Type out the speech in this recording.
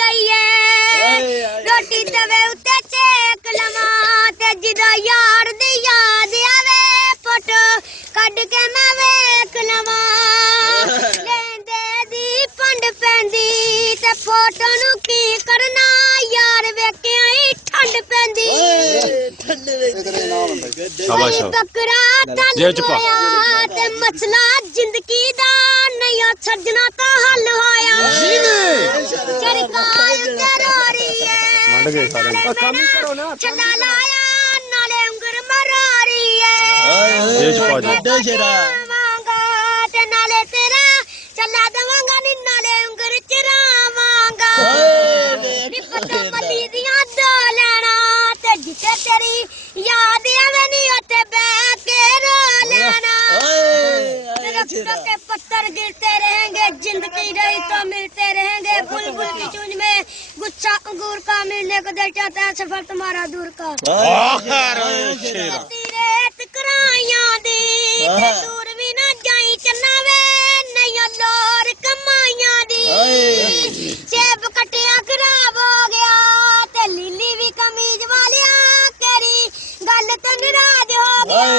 गई है रोटी तवे उत्ते चेक लवा ते जिदा यार दी याद आवे फोटो कड के मैं वेख लवा लेंदे दी पंड पैंदी ते फोटो नु की करना यार वेखे आई ठंड पैंदी शाबाश बकरा तन होया ते मसला जिंदगी दा नहीं छड़ना तो हल होया चरकाल ते रोरी है मंड गए सारे काम ही करो ना चला लाया नाले उंगर मरारी है ये गड्ढे शेरा मांगा ते नाले तेरा चला दवांगा नी नाले उंगर चरावांगा नी पता मली दियां दो लेना ते जिते तेरी याद आवे नी ओते बैठ के रो लेना के पत्थर गिरते रहेंगे जिंदगी रही तो मिलते रहेंगे बुलबुल की चुंज में गुच्छा अंगूर का मिलने को दिल चाहता है सफर तुम्हारा दूर का रेत कराइयां दी दूर भी ना जाई चन्नावे नहीं लोर कमाइयां दी सेब कटिया खराब हो गया ते लीली भी कमीज वालिया तेरी गल तो नाराज हो गया